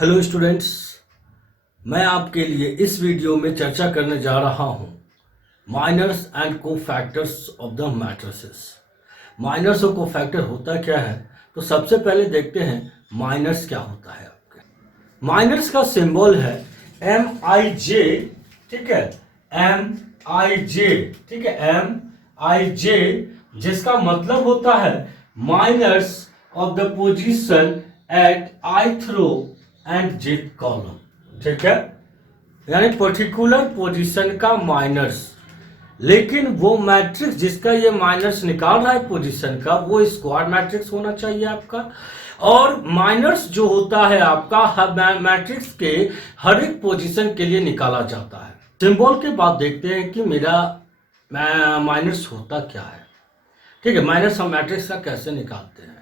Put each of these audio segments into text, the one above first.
Hello students, मैं आपके लिए इस वीडियो में चर्चा करने जा रहा हूं minors and cofactors of the matrices. Minors और कोफैक्टर होता क्या है, तो सबसे पहले देखते हैं माइनर्स क्या होता है। आपके माइनर्स का सिंबल है MIJ, ठीक है, MIJ, ठीक है, MIJ, जिसका मतलब होता है minors of the position at ith row and jth column, ठीक है, यानी पर्टिकुलर पोजीशन का माइनर्स। लेकिन वो मैट्रिक्स जिसका ये माइनर्स निकाल रहा है पोजीशन का, वो स्क्वायर मैट्रिक्स होना चाहिए आपका। और माइनर्स जो होता है आपका मैट्रिक्स के हर एक पोजीशन के लिए निकाला जाता है। सिंबल के बाद देखते हैं कि मेरा माइनर्स होता क्या है। ठीक है, माइनर्स हम मैट्रिक्स का कैसे निकालते हैं।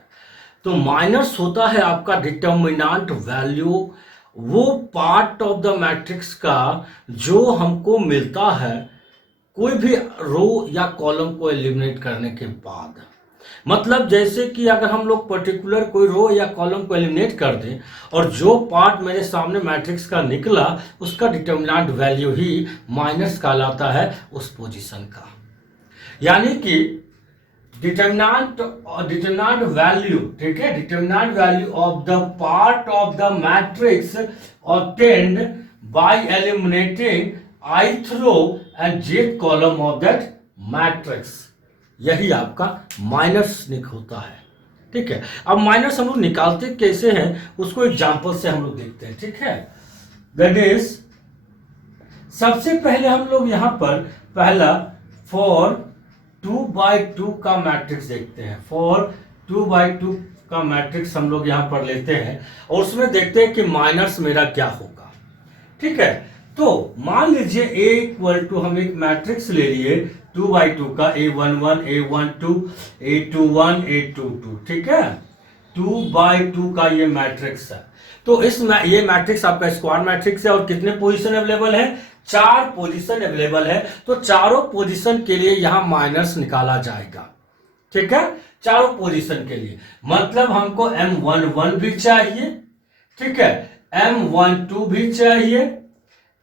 तो माइनर्स होता है आपका डिटर्मिनेंट वैल्यू, वो पार्ट ऑफ द मैट्रिक्स का जो हमको मिलता है कोई भी रो या कॉलम को एलिमिनेट करने के बाद। मतलब जैसे कि अगर हम लोग पर्टिकुलर कोई रो या कॉलम को एलिमिनेट कर दें और जो पार्ट मेरे सामने मैट्रिक्स का निकला उसका डिटर्मिनेंट वैल्यू ही माइनस कहलाता है उस पोजीशन का। यानी कि डिटर्मिनेंट वैल्यू, ठीक है, determinant value of the part of the matrix obtained by eliminating ith row and jth column of that matrix, यही आपका माइनस होता है। ठीक है, अब माइनस हम लोग निकालते कैसे हैं उसको एग्जांपल से हम लोग देखते हैं। ठीक है, दैट इज सबसे पहले हम लोग यहां पर पहला फॉर 2/2 का मैट्रिक्स देखते हैं। फॉर 2/2 का मैट्रिक्स हम लोग यहां पर लेते हैं और उसमें देखते हैं कि माइनस मेरा क्या होगा। ठीक है, तो मान लीजिए A इक्वल टू हम एक मैट्रिक्स ले लिए 2/2 का, A11, A12, A21, A22, ठीक है, 2/2 का ये मैट्रिक्स है। तो ये मैट्रिक्स आपका स्क्वायर मैट्रिक्स है और कितने पोजीशन अवेलेबल है, 4 पोजीशन अवेलेबल है। तो चारों पोजीशन के लिए यहां माइनस निकाला जाएगा। ठीक है, चारों पोजीशन के लिए मतलब हमको M11 भी चाहिए, ठीक है, M12 भी चाहिए,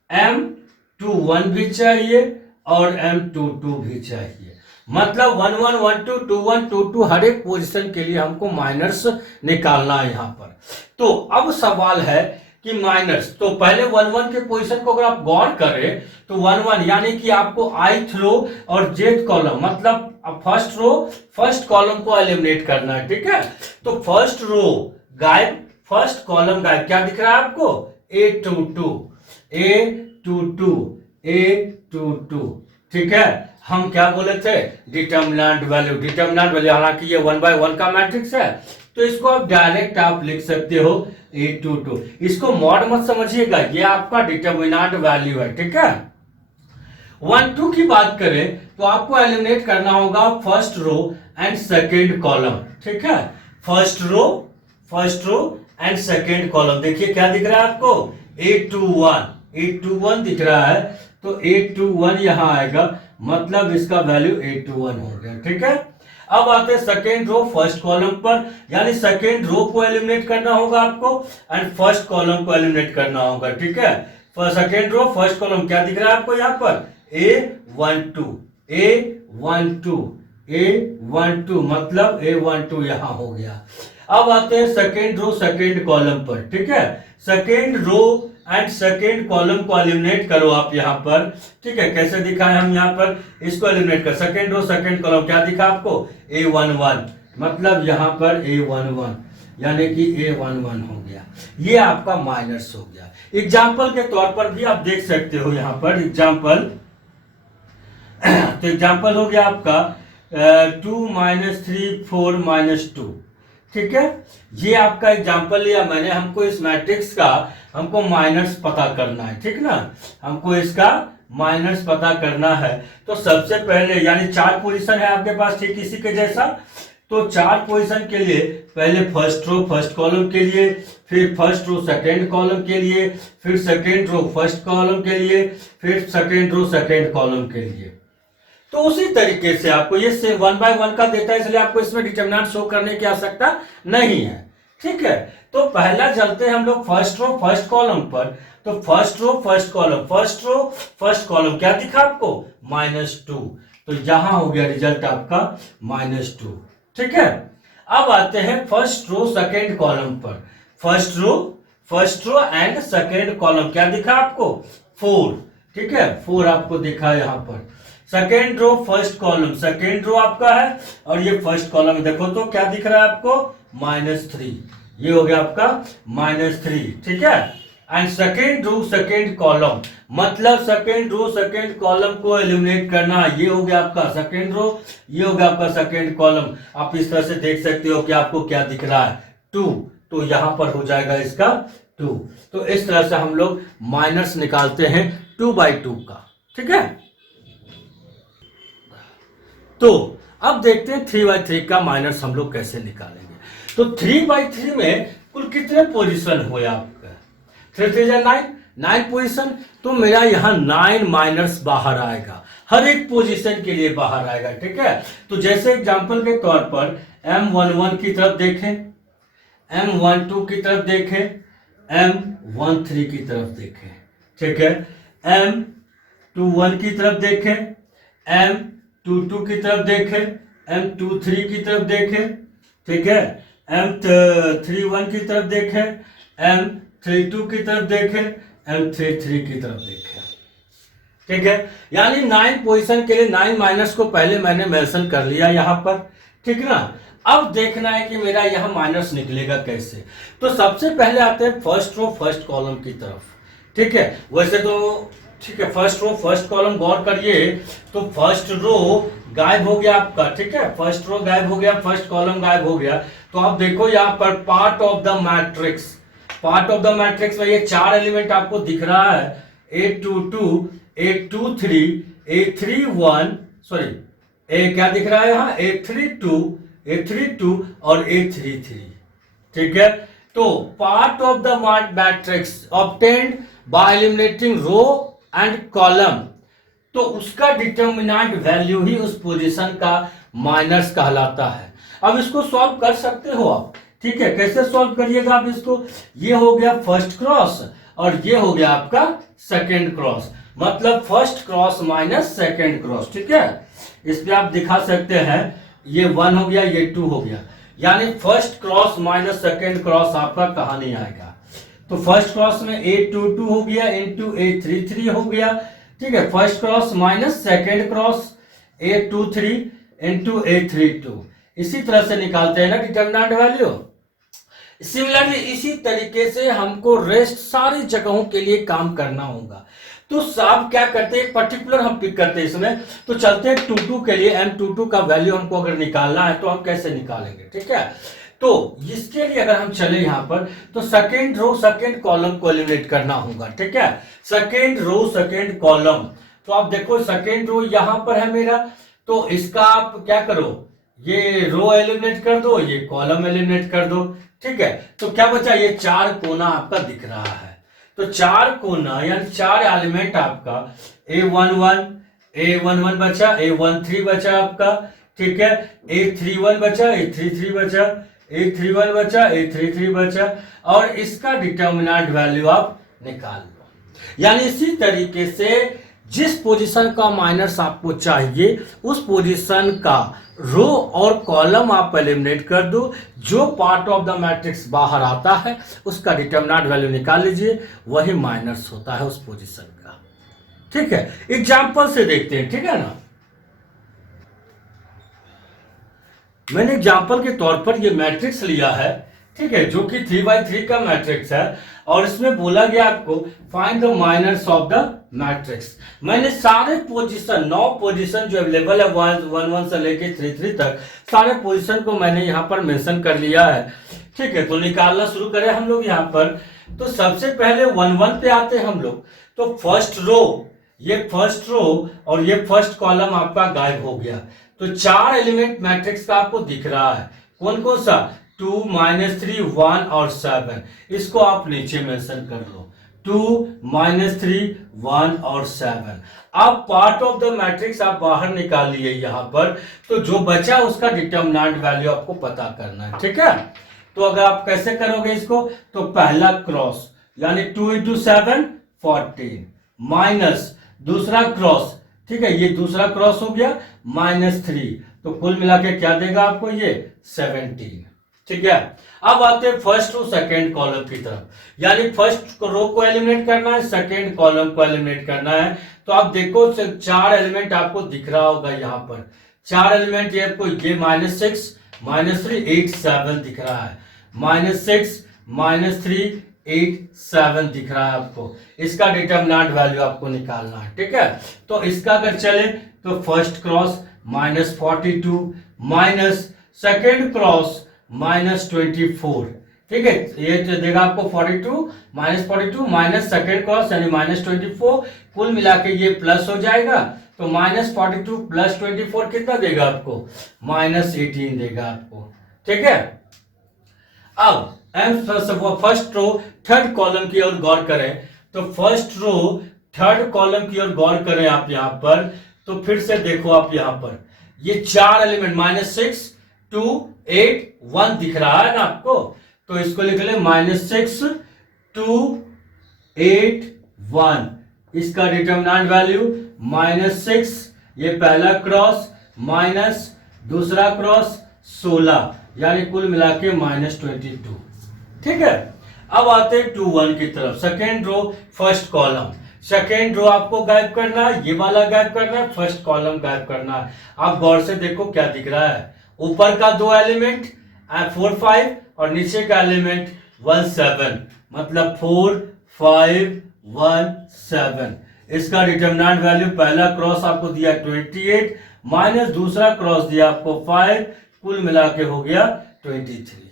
M21 भी चाहिए और M22 भी चाहिए। मतलब 11, 12, 21, 22 हर एक पोजीशन के लिए हमको माइनस निकालना है यहां पर। तो अब सवाल है कि माइनस, तो पहले 11 के पोजीशन को अगर आप गौर करें तो 11 यानी कि आपको ith रो और jth कॉलम, मतलब फर्स्ट रो फर्स्ट कॉलम को एलिमिनेट करना है। ठीक है, तो फर्स्ट रो गायब, फर्स्ट कॉलम गायब, क्या दिख रहा है आपको, A22, A22, ठीक है। हम क्या बोले थे, डिटर्मिनेंट वैल्यू, हालांकि ये 1/1 का मैट्रिक्स है तो इसको आप डायरेक्ट आप लिख सकते हो A22। इसको मॉड मत समझिएगा, ये आपका डिटर्मिनेंट वैल्यू है। ठीक है, 1, 2 की बात करें तो आपको एलिमिनेट करना होगा first row and second column. ठीक है, first row and second column, देखिए क्या दिख रहा है आपको, A21 दिख रहा है, तो A21 यहां आएगा, मतलब इसका वैल्यू A21 हो गया। ठीक है, अब आते हैं सेकेंड रो फर्स्ट कॉलम पर, यानी सेकेंड रो को एलिमिनेट करना होगा आपको एंड फर्स्ट कॉलम को एलिमिनेट करना होगा। ठीक है, सेकेंड रो फर्स्ट कॉलम क्या दिख रहा है आपको यहाँ पर, A12, मतलब A12 यहां हो गया। अब आते हैं सेकेंड रो सेकेंड कॉलम पर। ठीक है, second row and second column को एलिमिनेट करो आप यहां पर। ठीक है, कैसे दिखा है हम यहां पर, इसको एलिमिनेट कर, सेकेंड रो सेकेंड कॉलम क्या दिखा आपको, A11, मतलब यहां पर A11 यानी कि A11 हो गया, ये आपका माइनस हो गया। एग्जाम्पल के तौर पर भी आप देख सकते हो यहां पर एग्जाम्पल, तो एग्जाम्पल हो गया आपका 2 - 3 4 - 2। ठीक है, ये आपका एग्जाम्पल लिया मैंने, हमको इस मैट्रिक्स का हमको माइनस पता करना है। ठीक ना, हमको इसका माइनस पता करना है। तो सबसे पहले यानी 4 पोजीशन है आपके पास, ठीक इसी के जैसा। तो 4 पोजीशन के लिए पहले फर्स्ट रो फर्स्ट कॉलम के लिए, फिर फर्स्ट रो सेकेंड कॉलम के लिए, फिर सेकेंड रो फर्स्ट कॉलम के लिए, फिर सेकेंड रो सेकेंड कॉलम के लिए। तो उसी तरीके से आपको ये 1/1 का देता है, इसलिए आपको इसमें डिटर्मिनेंट शो करने की आवश्यकता नहीं है। ठीक है, तो पहला चलते हैं हम लोग फर्स्ट रो फर्स्ट कॉलम पर। तो first row first column, first row first column क्या दिखा आपको, -2। तो यहां हो गया रिजल्ट आपका -2। ठीक है, अब आते हैं फर्स्ट रो सेकेंड कॉलम पर। First row and second column क्या दिखा आपको, 4। ठीक है, 4 आपको दिखा यहां पर। Second row first column, second row आपका है और ये फर्स्ट कॉलम, देखो तो क्या दिख रहा है आपको, -3। ये हो गया आपका -3। ठीक है, and second row second column, मतलब सेकेंड रो सेकेंड कॉलम को एलिमिनेट करना। ये हो गया आपका सेकेंड रो, ये हो गया आपका सेकेंड कॉलम। आप इस तरह से देख सकते हो कि आपको क्या दिख रहा है, 2। तो यहां पर हो जाएगा इसका 2। तो इस तरह से हम लोग माइनस निकालते हैं 2/2 का। ठीक है, तो अब देखते हैं 3/3 का माइनस हम लोग कैसे निकालेंगे। तो 3/3 में कुल कितने पोजीशन हुए आपका, 3 3 9, 9 पोजीशन। तो मेरा यहां 9 माइनस बाहर आएगा, हर एक पोजीशन के लिए बाहर आएगा। ठीक है, तो जैसे एग्जांपल के तौर पर M11 की तरफ देखें, M12 की तरफ देखें, M13 की तरफ देखें। ठीक है, M21 की तरफ देखें, M22 की तरफ देखें, M23 की तरफ देखें। ठीक है, M31 की तरफ देखें, M32 की तरफ देखें, M33 की तरफ देखें। ठीक है, यानी 9 पोजीशन के लिए 9 माइनस को पहले मैंने मेंशन कर लिया यहां पर। ठीक ना, अब देखना है कि मेरा यहां माइनस निकलेगा कैसे। तो सबसे पहले आते हैं फर्स्ट रो फर्स्ट कॉलम की तरफ। ठीक है, वैसे तो ठीक है, फर्स्ट रो फर्स्ट कॉलम गौर करिए तो फर्स्ट रो गायब हो गया आपका। ठीक है, फर्स्ट रो गायब हो गया, फर्स्ट कॉलम गायब हो गया। तो आप देखो यहाँ पर part of the matrix, part of the matrix में ये 4 एलिमेंट आपको दिख रहा है, A22, A23, A31, सॉरी क्या दिख रहा है यहाँ, A32 और A33। ठीक है, तो part of the matrix obtained by eliminating row and column, तो उसका डिटर्मिनेंट वैल्यू ही उस पोजीशन का माइनस कहलाता है। अब इसको सॉल्व कर सकते हो आप। ठीक है, कैसे सॉल्व करिएगा आप इसको, ये हो गया फर्स्ट क्रॉस और ये हो गया आपका सेकेंड क्रॉस, मतलब first cross minus second cross. ठीक है, इस पे आप दिखा सकते हैं, ये 1 हो गया, ये 2 हो गया, यानी first cross minus second cross आपका कहां नहीं आएगा। तो फर्स्ट क्रॉस में A22 हो गया इंटू A33 हो गया। ठीक है, first cross minus second cross A23 into A32। इसी तरह से निकालते हैं ना डिटर्मिनेंट वैल्यू। सिमिलरली इसी तरीके से हमको रेस्ट सारी जगहों के लिए काम करना होगा। तो साहब क्या करते हैं, पर्टिकुलर हम पिक करते हैं इसमें। तो चलते हैं 22 के लिए, M22 का वैल्यू हमको अगर निकालना है तो हम कैसे निकालेंगे। ठीक है, तो इसके लिए अगर हम चले यहां पर तो सेकेंड रो सेकेंड कॉलम को एलिमिनेट करना होगा। ठीक है, सेकेंड रो सेकेंड कॉलम, तो आप देखो सेकेंड रो यहां पर है मेरा, तो इसका आप क्या करो, ये रो एलिमिनेट कर दो, ये कॉलम एलिमिनेट कर दो। ठीक है, तो क्या बचा, ये 4 कोना आपका दिख रहा है। तो 4 कोना यानी 4 एलिमेंट आपका, A11 बचा, A13 बचा आपका। ठीक है, A31 बचा, A33 बचा, A31 बचा, A33 बचा, और इसका डिटर्मिनेंट वैल्यू आप निकाल लो। यानी इसी तरीके से जिस पोजीशन का माइनस आपको चाहिए उस पोजीशन का रो और कॉलम आप एलिमिनेट कर दो, जो पार्ट ऑफ द मैट्रिक्स बाहर आता है उसका डिटर्मिनेंट वैल्यू निकाल लीजिए, वही माइनस होता है उस पोजीशन का। ठीक है, एग्जांपल से देखते हैं। ठीक है ना, मैंने एग्जांपल के तौर पर ये मैट्रिक्स लिया है। ठीक है, जो कि 3/3 का मैट्रिक्स है, और इसमें बोला गया आपको find the minus of the matrix. मैंने सारे पोजीशन 9 पोजीशन जो अवेलेबल है 1 से लेके 3 तक, सारे पोजीशन को मैंने यहाँ पर मेंशन कर लिया है। ठीक है, तो निकालना शुरू करें हम लोग यहाँ पर। तो सबसे पहले 1 पे आते हैं हम लोग। तो फर्स्ट रो, ये फर्स्ट रो और ये फर्स्ट कॉलम आपका गायब हो गया। तो 4 एलिमेंट मैट्रिक्स का आपको दिख रहा है, कौन कौन सा, 2 -3 1 और 7। इसको आप नीचे मेंशन कर लो, 2 -3 1 और 7। अब पार्ट ऑफ द मैट्रिक्स आप बाहर निकाल लिए यहां पर, तो जो बचा उसका डिटर्मिनेंट वैल्यू आपको पता करना है। ठीक है, तो अगर आप कैसे करोगे इसको, तो पहला क्रॉस यानी 2 इंटू 7 14 माइनस दूसरा क्रॉस, ठीक है, ये दूसरा क्रॉस हो गया -3, तो कुल मिला के क्या देगा आपको ये 17। ठीक है, अब आते हैं फर्स्ट और सेकेंड कॉलम की तरफ, यानी फर्स्ट रो को एलिमिनेट करना है, सेकेंड कॉलम को एलिमिनेट करना है। तो आप देखो 4 एलिमेंट आपको दिख रहा होगा यहाँ पर, 4 एलिमेंट ये आपको, ये -6 -3 8 7 दिख रहा है, -6 -3 8 7 दिख रहा है आपको। इसका डिटरमिनेंट वैल्यू आपको निकालना है। ठीक है, तो इसका अगर चले तो first cross -42 minus second cross -24। ठीक है, ये जो देगा आपको 42 माइनस सेकेंड क्रॉस यानी -24, कुल मिला के ये प्लस हो जाएगा, तो -42 प्लस 24 कितना देगा आपको, -18 देगा आपको। ठीक है, अब फर्स्ट रो थर्ड कॉलम की ओर गौर करें, तो फर्स्ट रो थर्ड कॉलम की ओर गौर करें आप यहां पर, तो फिर से देखो आप यहां पर ये 4 एलिमेंट -6 2 8 1 दिख रहा है ना आपको, तो इसको लिख ले -6 2 8 1, इसका डिटरमिनेंट वैल्यू -6, ये पहला क्रॉस माइनस दूसरा क्रॉस 16, यानी कुल मिला के -22। ठीक है, अब आते हैं 2 1 की तरफ, second row first column, second row आपको गायब करना है, ये वाला गायब करना है, फर्स्ट कॉलम गायब करना है। आप गौर से देखो क्या दिख रहा है, ऊपर का 2 एलिमेंट 4 5 और नीचे का एलिमेंट 1 7, मतलब 4 5 1 7। इसका डिटरमिनेंट वैल्यू, पहला क्रॉस आपको दिया 28 माइनस दूसरा क्रॉस दिया आपको 5, कुल मिला के हो गया 23।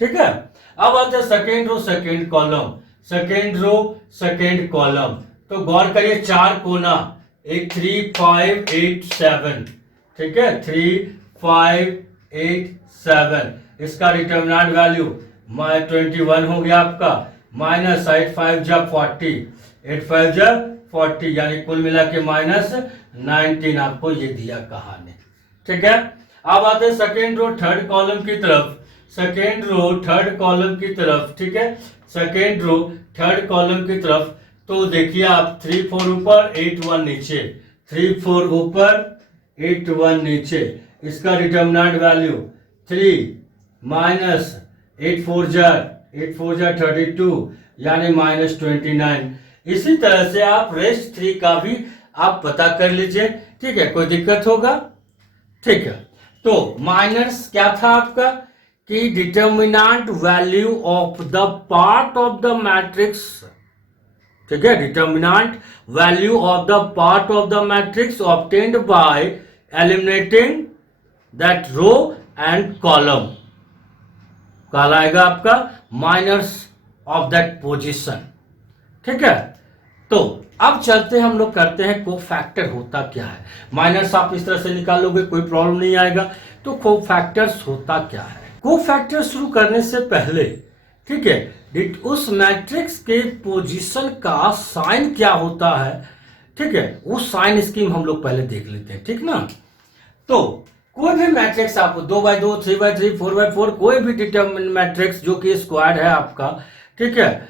ठीक है, अब आते हैं second row second column, second row second column, तो गौर करिए 4 कोना, एक 3 5 8 7। ठीक है, 3 5 8 7, इसका डिटरमिनेंट वैल्यू 21 हो गया आपका, माइनस 8 5 जा 40 8 5 जा 40, यानी कुल मिला के -19 आपको ये दिया कहानी। ठीक है, अब आते हैं सेकेंड रो थर्ड कॉलम की तरफ, सेकेंड रो थर्ड कॉलम की तरफ। ठीक है, सेकेंड रो थर्ड कॉलम की तरफ, तो देखिए आप 3 4 ऊपर 8 1 नीचे, 3 4 ऊपर 8 1 नीचे, इसका डिटरमिनेंट वैल्यू 3 माइनस 8 4 जा 32, यानी -29। इसी तरह से आप रेस्ट 3 का भी आप पता कर लीजिए। ठीक है, कोई दिक्कत होगा? ठीक है, तो माइनस क्या था आपका कि determinant value of the part of the matrix. ठीक है, determinant value of the part of the matrix obtained by eliminating that row and column कहलाएगा आपका माइनस ऑफ दैट पोजीशन। ठीक है, तो अब चलते हैं हम लोग करते हैं कोफैक्टर होता क्या है। माइनस आप इस तरह से निकालोगे, कोई प्रॉब्लम नहीं आएगा। तो कोफैक्टर्स होता क्या है? कोफैक्टर शुरू करने से पहले, ठीक है, उस मैट्रिक्स के पोजीशन का साइन क्या होता है, ठीक है, वो साइन स्कीम हम लोग पहले देख लेते हैं। ठीक ना, तो कोई भी मैट्रिक्स आपको 2x2 3x3 4x4 कोई भी डिटरमिनेंट मैट्रिक्स जो कि स्क्वायर्ड है आपका, ठीक है,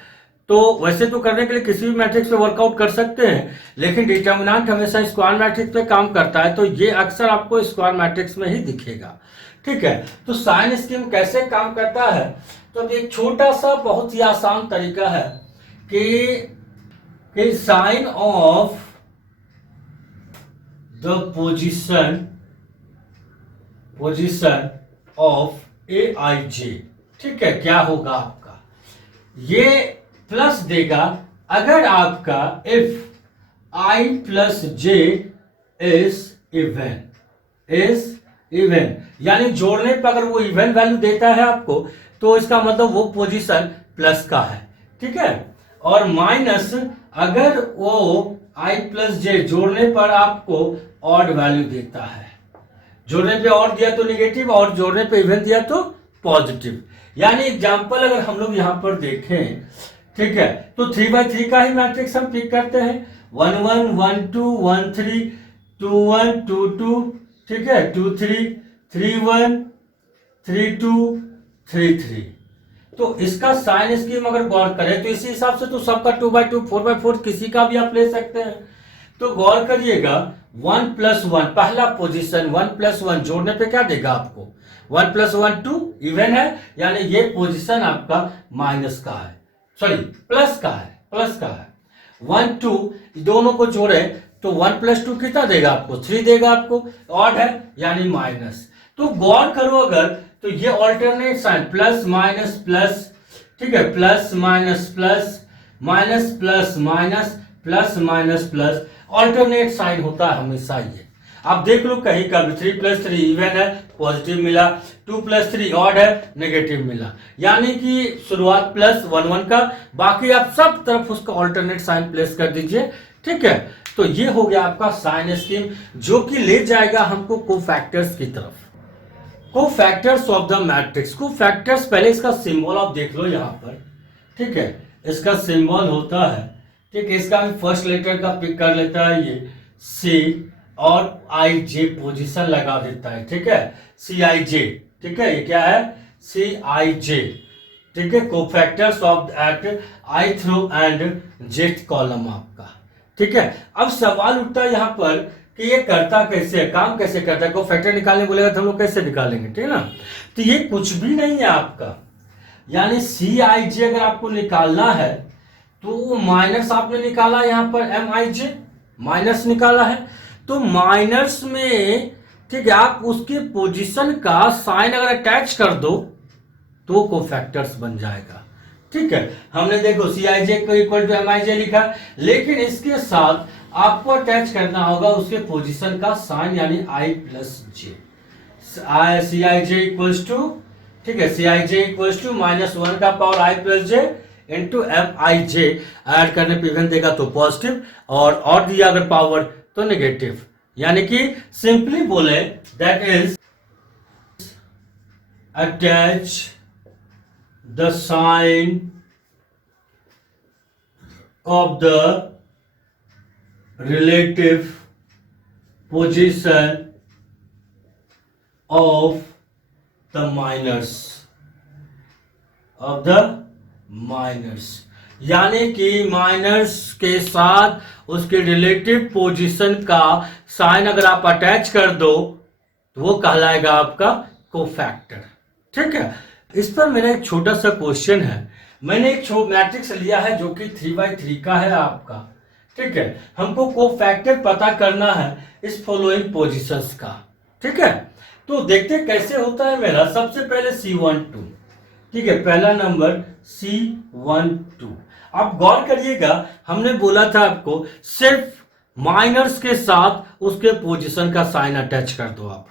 तो वैसे तो करने के लिए किसी भी मैट्रिक्स पे वर्कआउट कर सकते हैं, लेकिन डिटरमिनेंट हमेशा स्क्वायर मैट्रिक्स पे काम करता है, तो ये अक्सर आपको स्क्वायर मैट्रिक्स में ही दिखेगा। ठीक है, तो साइन स्कीम कैसे काम करता है, तो एक छोटा सा बहुत ही आसान तरीका है कि sign of the position of A I J, ठीक है, क्या होगा आपका, ये प्लस देगा अगर आपका if I plus J is even, यानी जोड़ने पर अगर वो इवन वैल्यू देता है आपको, तो इसका मतलब वो पोजीशन प्लस का है। ठीक है, और माइनस अगर वो आई प्लस जे जोड़ने पर आपको ऑड वैल्यू देता है, जोड़ने पे ऑड दिया तो निगेटिव और जोड़ने पे इवन दिया तो पॉजिटिव। यानी एग्जांपल अगर हम लोग यहां पर देखें, ठीक है, तो 3x3 का ही मैट्रिक्स हम पिक करते हैं, 1 1 1 2 1 3 2 1 2 2, ठीक है, 2 3 3 1 3 2 3 3, तो इसका साइन स्कीम अगर गौर करें तो इसी हिसाब से तो सबका 2/2 4/4 किसी का भी आप ले सकते हैं। तो गौर करिएगा 1 + 1 पहला पोजीशन 1 + 1 जोड़ने पे क्या देगा आपको 1 + 1 2 इवन है, यानी ये पोजीशन आपका माइनस का है, सॉरी प्लस का है 1 2 दोनों को जोड़े तो 1 + 2 कितना देगा आपको 3 देगा आपको, ऑड है यानी माइनस। तो गौर करो अगर तो ये alternate sign plus minus plus, ठीक है, plus minus plus minus plus minus plus minus plus alternate sign होता है हमेशा। ये आप देख लो कहीं का भी 3 + 3 इवन है पॉजिटिव मिला, 2 + 3 ऑड है नेगेटिव मिला, यानी कि शुरुआत प्लस 1 1 का, बाकी आप सब तरफ उसका ऑल्टरनेट साइन प्लेस कर दीजिए, ठीक है। तो ये हो गया आपका साइन स्कीम जो कि ले जाएगा हमको कोफैक्टर्स की तरफ। Cofactors of the matrix, cofactors पहले इसका सिंबल आप देख लो यहां पर, ठीक है, इसका सिंबल होता है, ठीक है, इसका भी फर्स्ट लेटर का पिक कर लेता है ये सी और IJ पोजीशन लगा देता है, ठीक है, CIJ, ठीक है, ये क्या है CIJ, ठीक है, cofactors of at ith row and jth column आपका, ठीक है। अब सवाल उठता है यहां पर कि ये करता कैसे है, काम कैसे करता है, कोफैक्टर निकालने बोलेगा तो हम लोग कैसे निकालेंगे, ठीक है ना। तो ये कुछ भी नहीं है आपका, यानी CIJ अगर आपको निकालना है तो माइनस आपने निकाला यहां पर MIJ माइनस निकाला है, तो माइनस में, ठीक है, आप उसके पोजीशन का साइन अगर अटैच कर दो तो कोफैक्टर्स बन जाएगा, ठीक है। हमने देखो CIJ को इक्वल टू MIJ लिखा, लेकिन इसके साथ आपको अटैच करना होगा उसके पोजीशन का साइन, यानी I + J, CIJ equals to, ठीक है, CIJ इक्वल्स टू -1 का power I + J into MIJ, add करने पे इवन देगा तो पॉजिटिव और दिया अगर पावर तो नेगेटिव, यानी कि सिंपली बोले that is attach the sign of the relative position of the minors, यानी कि माइनस के साथ उसके रिलेटिव पोजीशन का साइन अगर आप अटैच कर दो तो वो कहलाएगा आपका कोफैक्टर, ठीक है। इस पर मेरा एक छोटा सा क्वेश्चन है, मैंने एक मैट्रिक्स लिया है जो कि 3/3 का है आपका, ठीक है, हमको कोफैक्टर पता करना है इस फॉलोइंग पोजीशंस का, ठीक है। तो देखते कैसे होता है मेरा। सबसे पहले C12, ठीक है, पहला नंबर C12। आप गौर करिएगा हमने बोला था आपको सिर्फ माइनर्स के साथ उसके पोजीशन का साइन अटैच कर दो आप,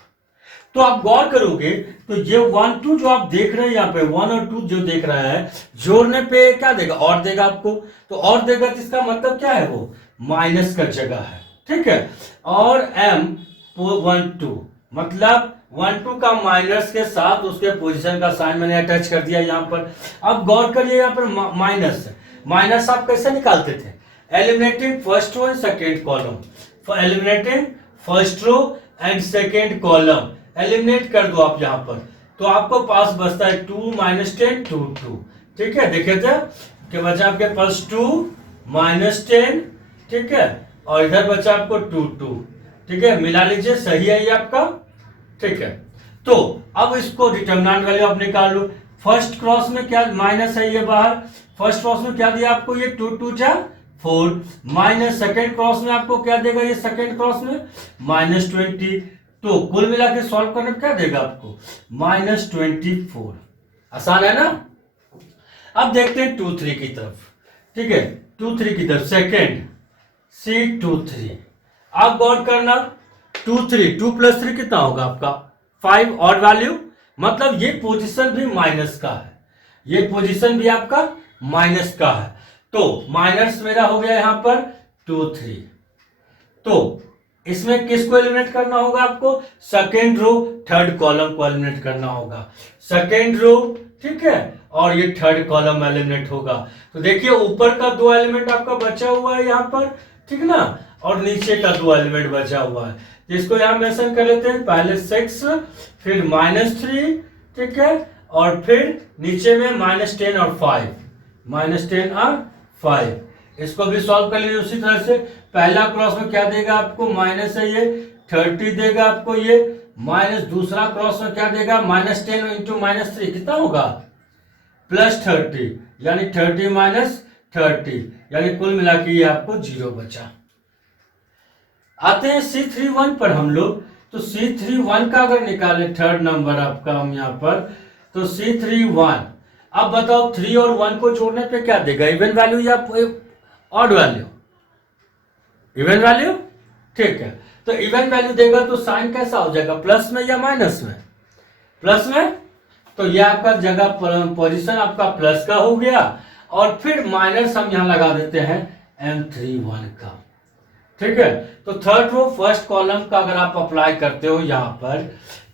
तो आप गौर करोगे तो ये 1 2 जो आप देख रहे हैं यहाँ पे 1 और 2 जो देख रहा है जोड़ने पे क्या देगा, और देगा आपको, तो और देगा तो इसका मतलब क्या है, वो माइनस का जगह है, ठीक है। और M12 मतलब 1 2 का माइनस के साथ उसके पोजीशन का साइन मैंने अटैच कर दिया यहाँ पर। अब गौर करिए यहाँ पर माइनस आप कैसे निकालते थे, eliminating first row and second column, eliminating first row and second column eliminate कर दो आप यहाँ पर, तो आपको पास बचता है 2 - 10 2 2, ठीक है, देखे थे कि बचा आपके पास 2 - 10, ठीक है, और इधर बचा आपको 2 2, ठीक है, मिला लीजिए, सही है ये आपका, ठीक है। तो अब इसको डिटरमिनेंट वैल्यू आप निकाल लो, फर्स्ट क्रॉस में क्या माइनस है ये बाहर, फर्स्ट क्रॉस में क्या दिया आपको ये 2 2 जा 4, माइनस सेकेंड क्रॉस में आपको क्या देगा ये सेकेंड क्रॉस में -20, तो कुल मिला के सॉल्व करने में क्या देगा आपको -24। आसान है ना। अब देखते हैं 2 3 की तरफ, ठीक है, 2 3 की तरफ सेकेंड C2 3। आप गौर करना 2 3 2 + 3 कितना होगा आपका 5, ऑड वैल्यू, मतलब ये पोजीशन भी माइनस का है, ये पोजीशन भी आपका माइनस का है, तो माइनस मेरा हो गया यहां पर 2 3। तो इसमें किसको एलिमिनेट करना होगा आपको, सेकेंड रो थर्ड कॉलम को एलिमिनेट करना होगा, सेकेंड रो, ठीक है, और ये थर्ड कॉलम एलिमिनेट होगा। तो देखिए ऊपर का 2 एलिमेंट आपका बचा हुआ है यहाँ पर, ठीक ना, और नीचे का 2 एलिमेंट बचा हुआ है, जिसको यहां मेंशन कर लेते हैं, पहले 6 फिर -3, ठीक है, और फिर नीचे में -10 और 5, -10 और 5। इसको भी सॉल्व कर लीजिए उसी तरह से। पहला क्रॉस में क्या देगा आपको, माइनस है ये 30 देगा आपको ये, माइनस दूसरा क्रॉस में क्या देगा, -10 इंटू -3 कितना होगा, +30, यानी 30 - 30, यानी कुल मिला के ये आपको 0 बचा। आते हैं C31 पर हम लोग। तो C31 का अगर निकाले थर्ड नंबर आपका हम यहाँ पर, तो C31, अब बताओ 3 और 1 को जोड़ने पे क्या देगा, इवन वैल्यू या ऑड वैल्यू, इवन वैल्यू, ठीक है। तो इवन वैल्यू देगा तो साइन कैसा हो जाएगा, प्लस में या माइनस में, प्लस में। तो ये आपका जगह पोजीशन आपका प्लस का हो गया, और फिर माइनस हम यहां लगा देते हैं M31 का, ठीक है। तो थर्ड रो फर्स्ट कॉलम का अगर आप अप्लाई करते हो यहां पर,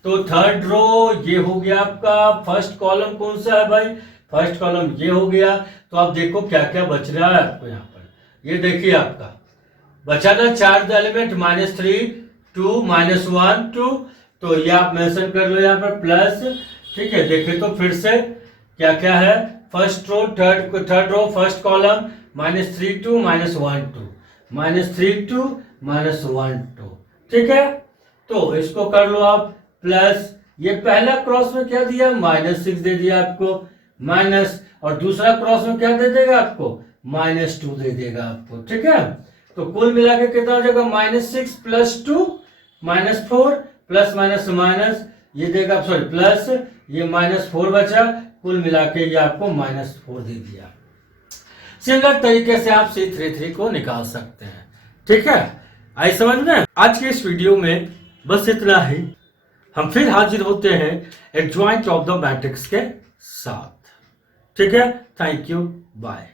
तो थर्ड रो ये हो गया आपका, फर्स्ट कॉलम कौन सा है भाई, फर्स्ट कॉलम ये हो गया। तो आप देखो क्या क्या बच रहा है आपको यहाँ पर, ये देखिए आपका बचा ना चार्ज एलिमेंट, -3, 2, -1, 2, तो ये आप मेंशन कर लो यहाँ पर प्लस, ठीक है। देखिए तो फिर से क्या क्या है, first row third row first column -3, 2, -1, 2, -3, 2, -1, 2, ठीक है। तो इसको कर लो आप प्लस, ये पहला क्रॉस में क्या दिया, -6 दे दिया आपको, माइनस, और दूसरा क्रॉस में क्या दे देगा आपको, -2 दे देगा आपको, ठीक है। तो कुल मिला के कितना हो जाएगा, -6 + 2 -4, प्लस माइनस माइनस ये देगा, सॉरी प्लस, ये -4 बचा, कुल मिला के ये आपको -4 दे दिया। सिमिलर तरीके से आप C33 को निकाल सकते हैं, ठीक है। आई समझ में। आज के इस वीडियो में बस इतना ही, हम फिर हाजिर होते हैं एडजॉइंट ऑफ द मैट्रिक्स के साथ, ठीक है। Thank you, bye.